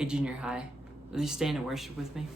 Hey, junior high, will you stand and worship with me?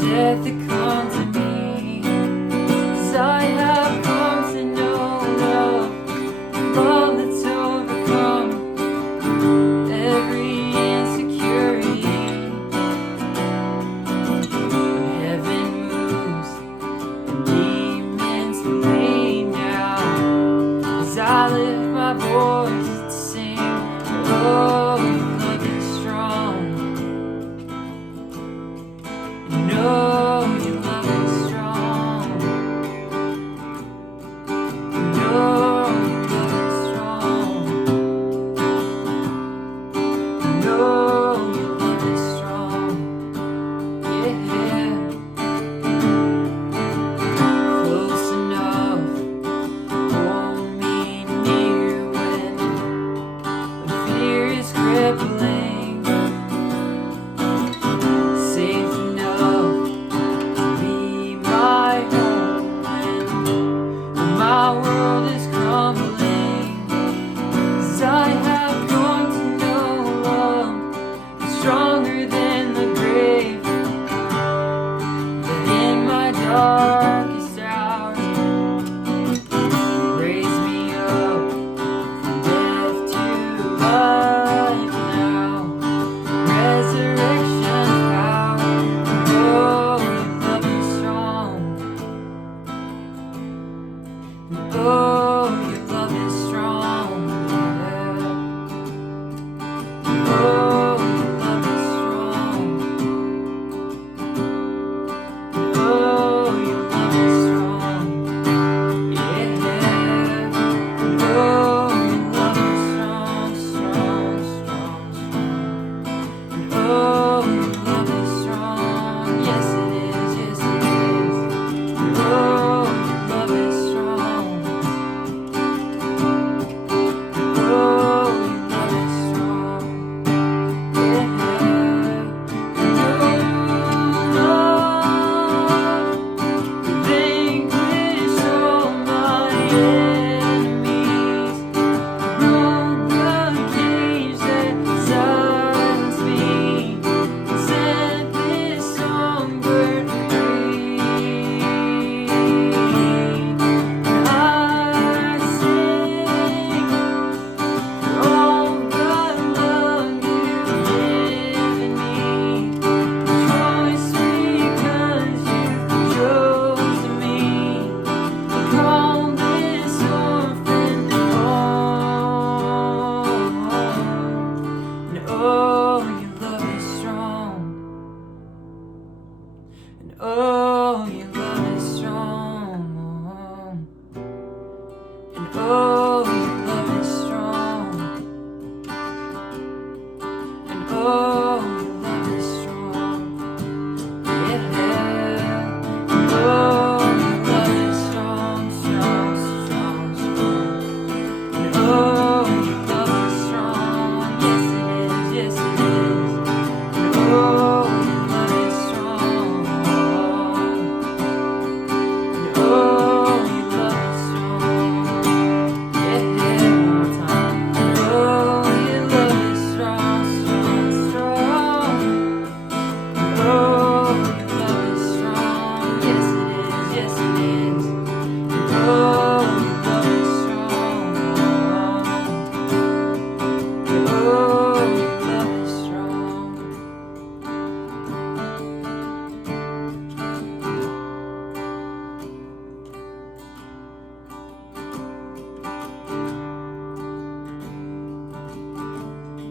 Death that come to me, 'cause I have come to know love that's overcome every insecurity. When heaven moves and demons lay down, as I lift my voice to sing, oh, your love is strong. Oh, your love is strong. Oh, your love is strong. Oh, your love is strong. Yeah. Close enough, hold me near when fear is crippling. Safe enough to be my home when my world is crumbling. 'Cause I have come to know love is stronger than the grave. That in my darkest hour, raise me up from death to life now. Resurrection power. Oh, your love is strong. Oh, your love is strong. Yeah. Oh, your love is strong. Oh, your love is strong. Yeah. Oh, your love is strong, strong, strong, strong. Oh, your love is strong. Yes, it is. Yes, it is. Oh, your love is strong. Oh, your love is strong. Yeah. Vanquish all my enemies. Broke the cage that silenced me. Set this songbird free. I sing all the love you've given me. Rejoice because you've chosen me. Call this orphan home. And oh, your love is strong. And oh, your love is strong. And oh, your love is strong. And oh, your love is strong. Yeah. And oh, your love is strong, strong, strong, strong. And oh, your love is strong. Yes, it is. Yes, it is. And oh, your love is strong. And oh, your love is strong. Yeah, one more time. Oh, your love is strong, strong, strong. And oh, your love is strong. Yes, it is. Yes, it is. And oh, your love is strong. And oh, your love is strong.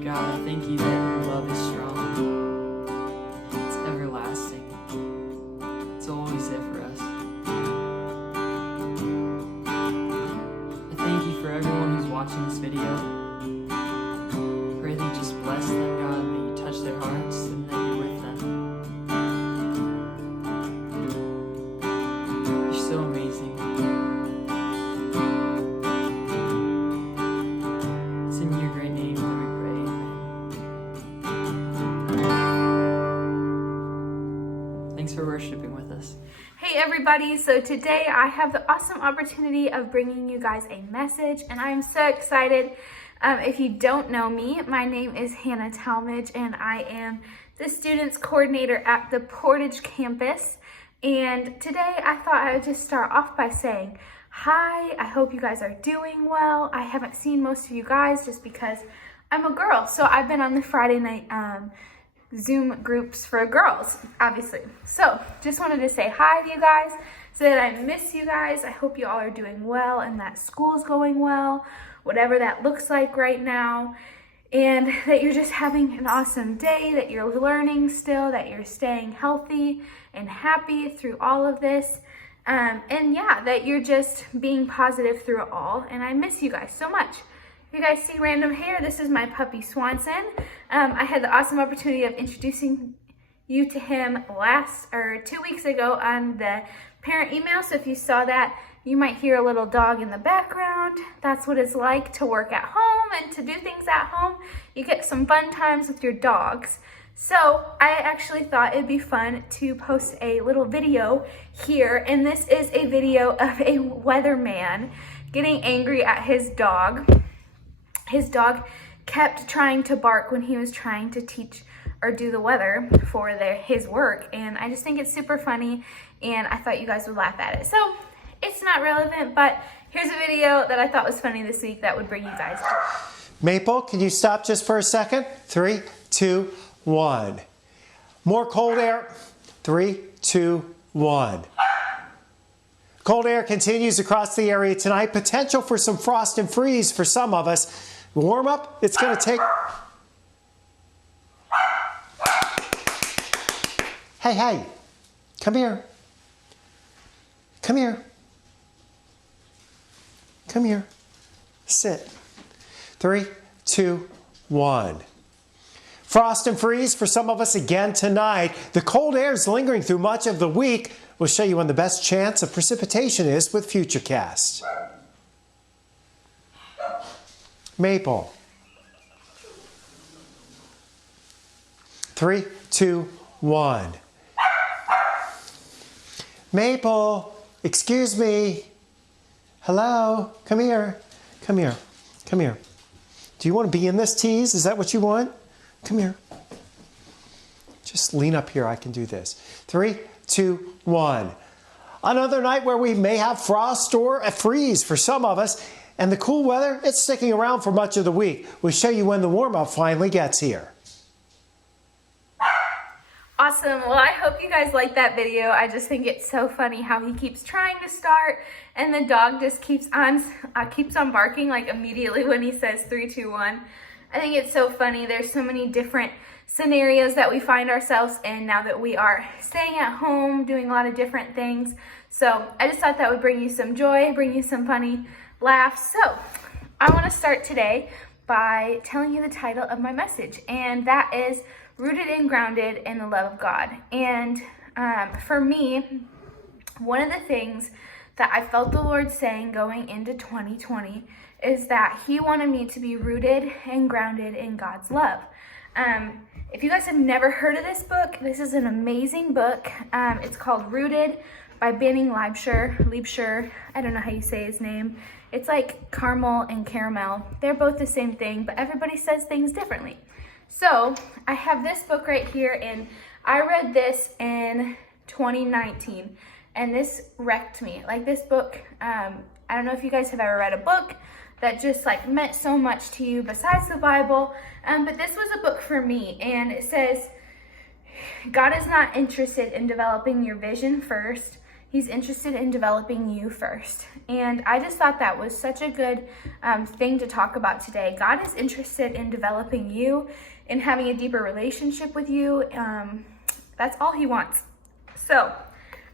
God, I thank you that your love is strong. It's everlasting. It's always there for us. I thank you for everyone who's watching this video. Pray that you just bless them, God, may you touch their hearts, and that you're with them. You're so amazing. It's in your great name that we pray, amen. Thanks for worshiping with us. Hey everybody, so today I have the awesome opportunity of bringing you guys a message, and I am so excited. If you don't know me, my name is Hannah Talmage, and I am the students coordinator at the Portage campus. And today I thought I would just start off by saying hi. I hope you guys are doing well. I haven't seen most of you guys just because I'm a girl, so I've been on the Friday night Zoom groups for girls, obviously. So just wanted to say hi to you guys, so that I miss you guys. I hope you all are doing well and that school's going well, whatever that looks like right now, and that you're just having an awesome day, that you're learning still, that you're staying healthy and happy through all of this, and yeah, that you're just being positive through it all. And I miss you guys so much. You guys see random hair, this is my puppy Swanson. I had the awesome opportunity of introducing you to him 2 weeks ago on the parent email. So if you saw that, you might hear a little dog in the background. That's what it's like to work at home and to do things at home. You get some fun times with your dogs. So I actually thought it'd be fun to post a little video here. And this is a video of a weatherman getting angry at his dog. His dog kept trying to bark when he was trying to teach or do the weather for his work, and I just think it's super funny, and I thought you guys would laugh at it. So it's not relevant, but here's a video that I thought was funny this week that would bring you guys joy. Maple, can you stop just for a second? 3, 2, 1. More cold air. 3, 2, 1. Cold air continues across the area tonight. Potential for some frost and freeze for some of us. Warm up, it's going to take... Hey, come here. Come here. Come here. Sit. 3, 2, 1. Frost and freeze for some of us again tonight. The cold air is lingering through much of the week. We'll show you when the best chance of precipitation is with Futurecast. Maple. 3, 2, 1. Maple, excuse me. Hello, come here. Come here. Come here. Do you want to be in this tease? Is that what you want? Come here. Just lean up here. I can do this. 3, 2, 1. Another night where we may have frost or a freeze for some of us. And the cool weather, it's sticking around for much of the week. We'll show you when the warm-up finally gets here. Awesome. Well, I hope you guys like that video. I just think it's so funny how he keeps trying to start and the dog just keeps on barking like immediately when he says 3, 2, 1. I think it's so funny. There's so many different scenarios that we find ourselves in now that we are staying at home, doing a lot of different things. So I just thought that would bring you some joy, bring you some funny laughs. So I want to start today by telling you the title of my message, and that is Rooted and Grounded in the Love of God. And for me, one of the things that I felt the Lord saying going into 2020 is that he wanted me to be rooted and grounded in God's love. If you guys have never heard of this book, this is an amazing book. It's called Rooted by Banning Liebscher. I don't know how you say his name. It's like caramel and caramel. They're both the same thing, but everybody says things differently. So I have this book right here, and I read this in 2019, and this wrecked me. Like, this book, I don't know if you guys have ever read a book that just like meant so much to you besides the Bible, but this was a book for me, and it says, God is not interested in developing your vision first. He's interested in developing you first. And I just thought that was such a good thing to talk about today. God is interested in developing you, in having a deeper relationship with you. That's all he wants. So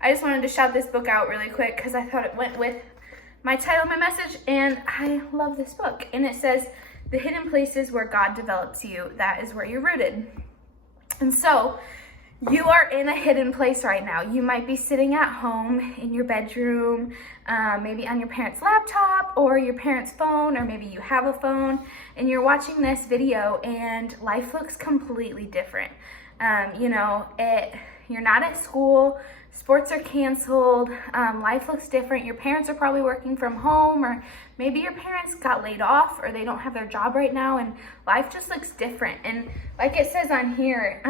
I just wanted to shout this book out really quick because I thought it went with my title of my message, and I love this book. And it says, the hidden places where God develops you, that is where you're rooted. And so you are in a hidden place right now. You might be sitting at home in your bedroom, maybe on your parents' laptop or your parents' phone, or maybe you have a phone and you're watching this video and life looks completely different. You're not at school, sports are canceled, life looks different. Your parents are probably working from home, or maybe your parents got laid off or they don't have their job right now, and life just looks different. And like it says on here,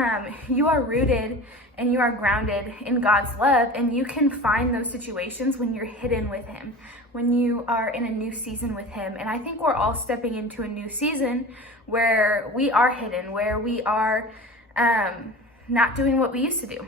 you are rooted and you are grounded in God's love, and you can find those situations when you're hidden with Him, when you are in a new season with Him. And I think we're all stepping into a new season where we are hidden, where we are not doing what we used to do.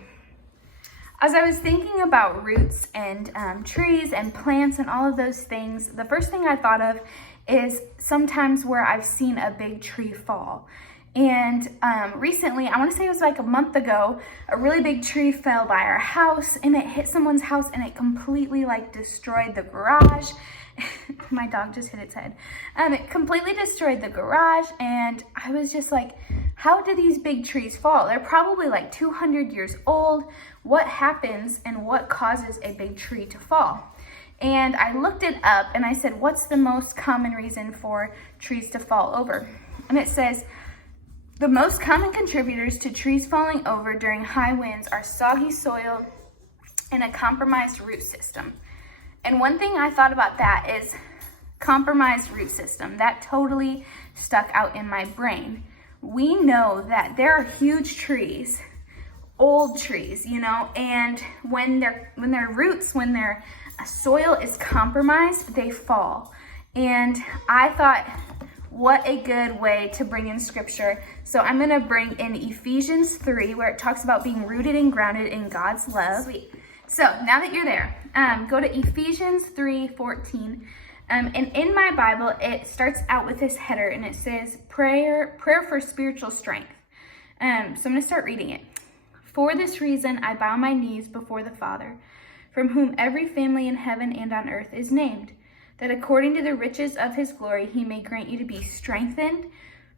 As I was thinking about roots and trees and plants and all of those things, the first thing I thought of is sometimes where I've seen a big tree fall. And recently, I want to say it was like a month ago, a really big tree fell by our house and it hit someone's house and it completely like destroyed the garage. My dog just hit its head. It completely destroyed the garage, and I was just like, how do these big trees fall? They're probably like 200 years old. What happens and what causes a big tree to fall? And I looked it up and I said, what's the most common reason for trees to fall over? And it says, the most common contributors to trees falling over during high winds are soggy soil and a compromised root system. And one thing I thought about that is compromised root system. That totally stuck out in my brain. We know that there are huge trees, old trees, and when their roots, when their soil is compromised, they fall. And I thought, what a good way to bring in scripture. So I'm gonna bring in Ephesians 3, where it talks about being rooted and grounded in God's love. Sweet. So now that you're there, go to Ephesians 3:14. And in my Bible, it starts out with this header and it says prayer for spiritual strength. So I'm gonna start reading it. For this reason, I bow my knees before the Father, from whom every family in heaven and on earth is named, that according to the riches of His glory, He may grant you to be strengthened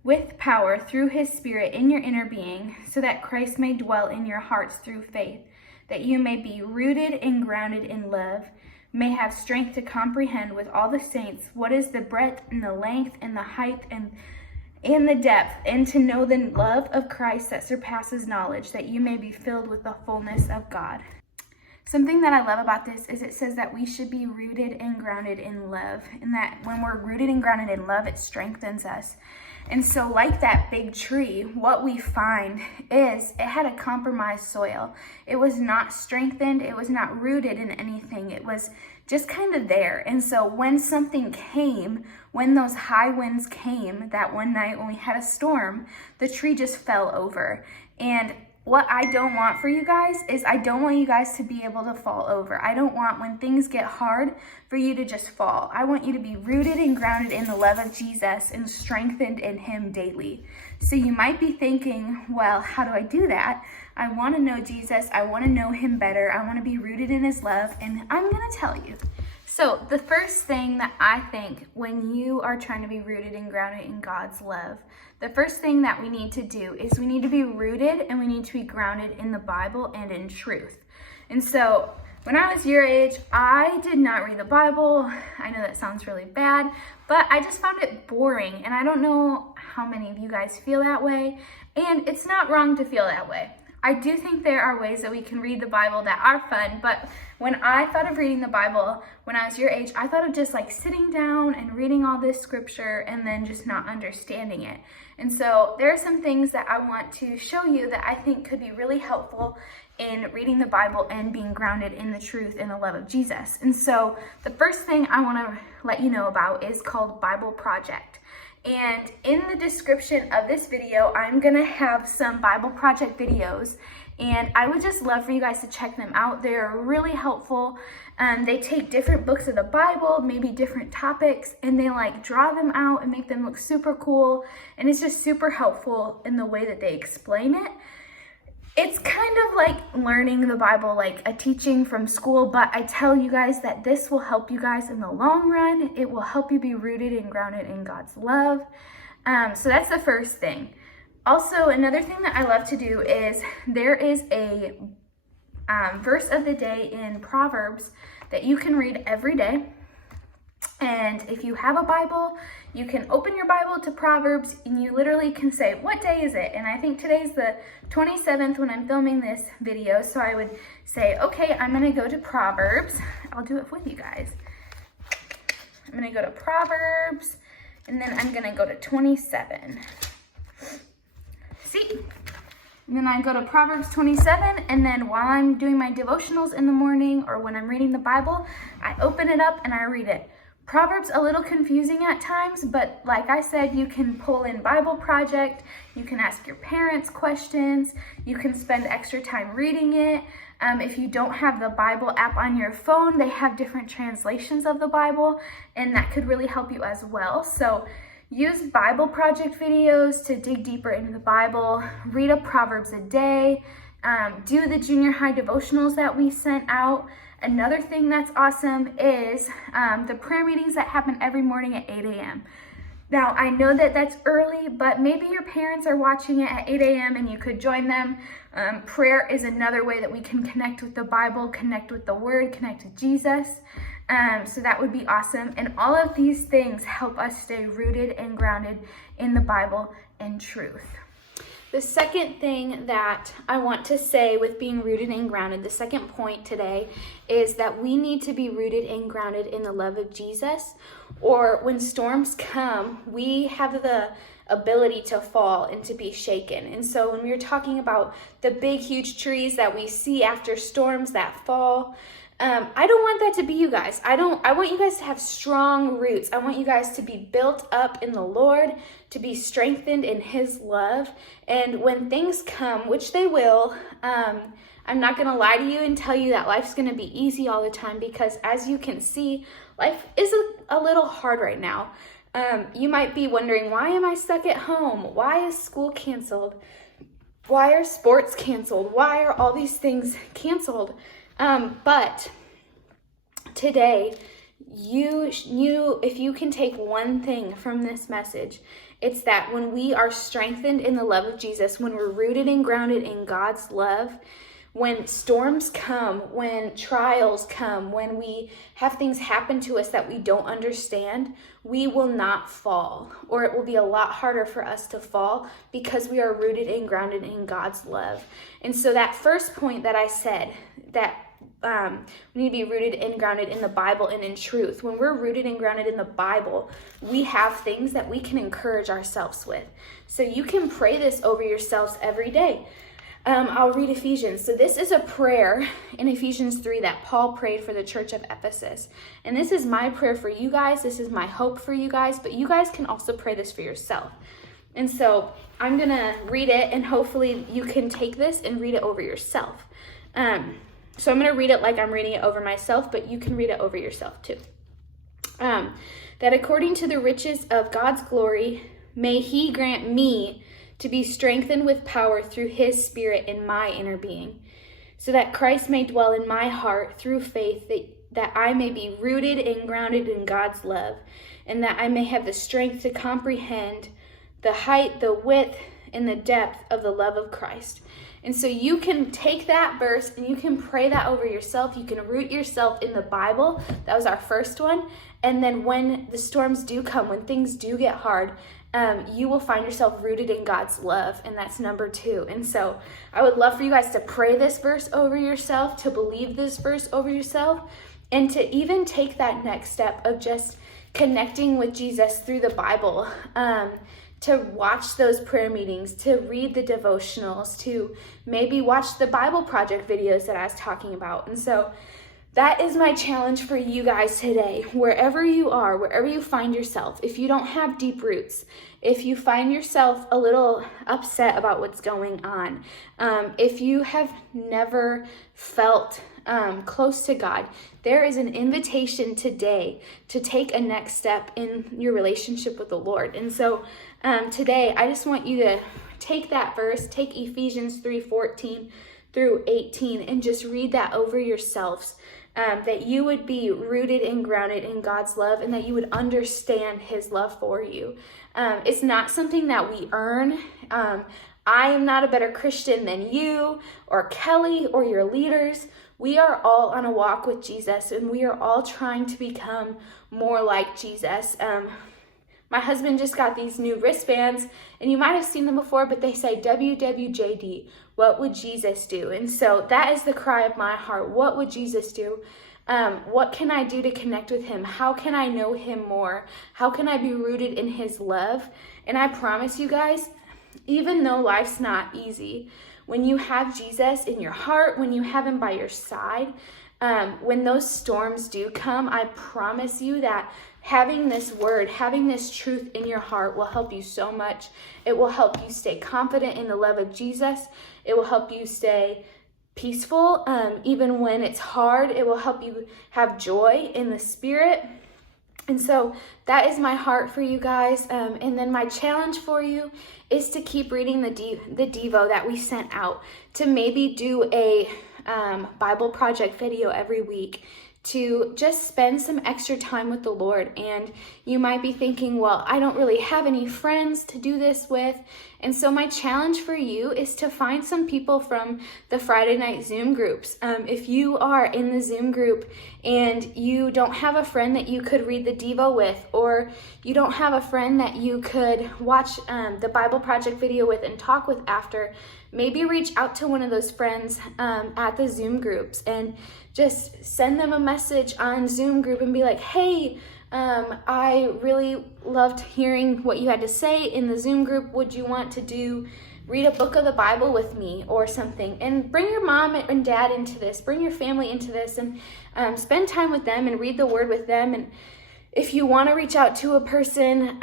with power through His Spirit in your inner being, so that Christ may dwell in your hearts through faith, that you may be rooted and grounded in love, may have strength to comprehend with all the saints what is the breadth and the length and the height and the depth, and to know the love of Christ that surpasses knowledge, that you may be filled with the fullness of God. Something that I love about this is it says that we should be rooted and grounded in love, and that when we're rooted and grounded in love, it strengthens us. And so like that big tree, what we find is it had a compromised soil. It was not strengthened. It was not rooted in anything. It was just kind of there. And so when something came, when those high winds came, that one night when we had a storm, the tree just fell over. And what I don't want for you guys is I don't want you guys to be able to fall over. I don't want, when things get hard, for you to just fall. I want you to be rooted and grounded in the love of Jesus and strengthened in Him daily. So you might be thinking, well, how do I do that? I want to know Jesus. I want to know Him better. I want to be rooted in His love, and I'm going to tell you. So the first thing that I think when you are trying to be rooted and grounded in God's love, the first thing that we need to do is we need to be rooted and we need to be grounded in the Bible and in truth. And so when I was your age, I did not read the Bible. I know that sounds really bad, but I just found it boring. And I don't know how many of you guys feel that way. And it's not wrong to feel that way. I do think there are ways that we can read the Bible that are fun, but when I thought of reading the Bible when I was your age, I thought of just like sitting down and reading all this scripture and then just not understanding it. And so there are some things that I want to show you that I think could be really helpful in reading the Bible and being grounded in the truth and the love of Jesus. And so the first thing I want to let you know about is called Bible Project. And in the description of this video, I'm going to have some Bible Project videos, and I would just love for you guys to check them out. They're really helpful. They take different books of the Bible, maybe different topics, and they like draw them out and make them look super cool. And it's just super helpful in the way that they explain it. It's kind of like learning the Bible, like a teaching from school, but I tell you guys that this will help you guys in the long run. It will help you be rooted and grounded in God's love. So that's the first thing. Also, another thing that I love to do is there is a verse of the day in Proverbs that you can read every day. And if you have a Bible, you can open your Bible to Proverbs and you literally can say, what day is it? And I think today's the 27th when I'm filming this video. So I would say, okay, I'm going to go to Proverbs. I'll do it with you guys. I'm going to go to Proverbs and then I'm going to go to 27. See? And then I go to Proverbs 27, and then while I'm doing my devotionals in the morning or when I'm reading the Bible, I open it up and I read it. Proverbs a little confusing at times, but like I said, you can pull in Bible Project, you can ask your parents questions, you can spend extra time reading it. If you don't have the Bible app on your phone, they have different translations of the Bible, and that could really help you as well. So use Bible Project videos to dig deeper into the Bible, read a Proverbs a day, do the junior high devotionals that we sent out. Another thing that's awesome is the prayer meetings that happen every morning at 8 a.m. Now, I know that that's early, but maybe your parents are watching it at 8 a.m. and you could join them. Prayer is another way that we can connect with the Bible, connect with the Word, connect with Jesus. So that would be awesome. And all of these things help us stay rooted and grounded in the Bible and truth. The second thing that I want to say with being rooted and grounded, the second point today, is that we need to be rooted and grounded in the love of Jesus. Or when storms come, we have the ability to fall and to be shaken. And so when we're talking about the big, huge trees that we see after storms that fall, I don't want that to be you guys. I want you guys to have strong roots. I want you guys to be built up in the Lord, to be strengthened in His love. And when things come, which they will, I'm not going to lie to you and tell you that life's going to be easy all the time, because as you can see, life is a little hard right now. You might be wondering, why am I stuck at home? Why is school canceled? Why are sports canceled? Why are all these things canceled? But today, if you can take one thing from this message, it's that when we are strengthened in the love of Jesus, when we're rooted and grounded in God's love, when storms come, when trials come, when we have things happen to us that we don't understand, we will not fall, or it will be a lot harder for us to fall because we are rooted and grounded in God's love. And so that first point that I said, that we need to be rooted and grounded in the Bible and in truth. When we're rooted and grounded in the Bible, we have things that we can encourage ourselves with. So you can pray this over yourselves every day. I'll read Ephesians. So this is a prayer in Ephesians 3 that Paul prayed for the church of Ephesus. And this is my prayer for you guys. This is my hope for you guys. But you guys can also pray this for yourself. And so I'm going to read it, and hopefully you can take this and read it over yourself. So I'm going to read it like I'm reading it over myself, but you can read it over yourself too. That according to the riches of God's glory, may He grant me to be strengthened with power through His Spirit in my inner being, so that Christ may dwell in my heart through faith, that I may be rooted and grounded in God's love, and that I may have the strength to comprehend the height, the width, and the depth of the love of Christ. And so you can take that verse and you can pray that over yourself. You can root yourself in the Bible. That was our first one. And then when the storms do come, when things do get hard, you will find yourself rooted in God's love. And that's number 2. And so I would love for you guys to pray this verse over yourself, to believe this verse over yourself, and to even take that next step of just connecting with Jesus through the Bible. To watch those prayer meetings, to read the devotionals, to maybe watch the Bible Project videos that I was talking about. And so that is my challenge for you guys today. Wherever you are, wherever you find yourself, if you don't have deep roots, if you find yourself a little upset about what's going on, if you have never felt close to God, there is an invitation today to take a next step in your relationship with the Lord. And so today, I just want you to take that verse, take Ephesians 3:14 through 18, and just read that over yourselves, that you would be rooted and grounded in God's love, and that you would understand His love for you. It's not something that we earn. I am not a better Christian than you or Kelly or your leaders. We are all on a walk with Jesus, and we are all trying to become more like Jesus. My husband just got these new wristbands, and you might have seen them before, but they say WWJD, what would Jesus do? And so that is the cry of my heart. What would Jesus do? What can I do to connect with him? How can I know him more? How can I be rooted in his love? And I promise you guys, even though life's not easy, when you have Jesus in your heart, when you have him by your side, when those storms do come, I promise you that having this word, having this truth in your heart will help you so much. It will help you stay confident in the love of Jesus. It will help you stay peaceful, even when it's hard. It will help you have joy in the Spirit. And so that is my heart for you guys. And then my challenge for you is to keep reading the Devo that we sent out, to maybe do a Bible project video every week, to just spend some extra time with the Lord. And you might be thinking, well, I don't really have any friends to do this with. And so my challenge for you is to find some people from the Friday night Zoom groups. If you are in the Zoom group and you don't have a friend that you could read the Devo with, or you don't have a friend that you could watch the Bible project video with and talk with after, maybe reach out to one of those friends at the Zoom groups and just send them a message on Zoom group and be like, hey, I really loved hearing what you had to say in the Zoom group. Would you want to read a book of the Bible with me or something? And bring your mom and dad into this, bring your family into this, and spend time with them and read the word with them. And if you want to reach out to a person,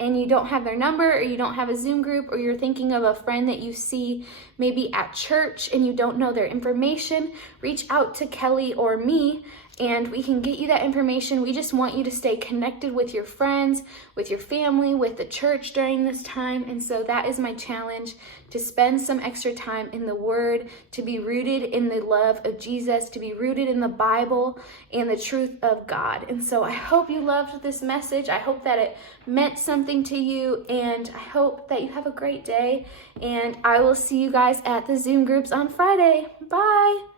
and you don't have their number, or you don't have a Zoom group, or you're thinking of a friend that you see maybe at church and you don't know their information, reach out to Kelly or me and we can get you that information. We just want you to stay connected with your friends, with your family, with the church during this time. And so that is my challenge, to spend some extra time in the Word, to be rooted in the love of Jesus, to be rooted in the Bible and the truth of God. And so I hope you loved this message. I hope that it meant something to you, and I hope that you have a great day. And I will see you guys at the Zoom groups on Friday. Bye.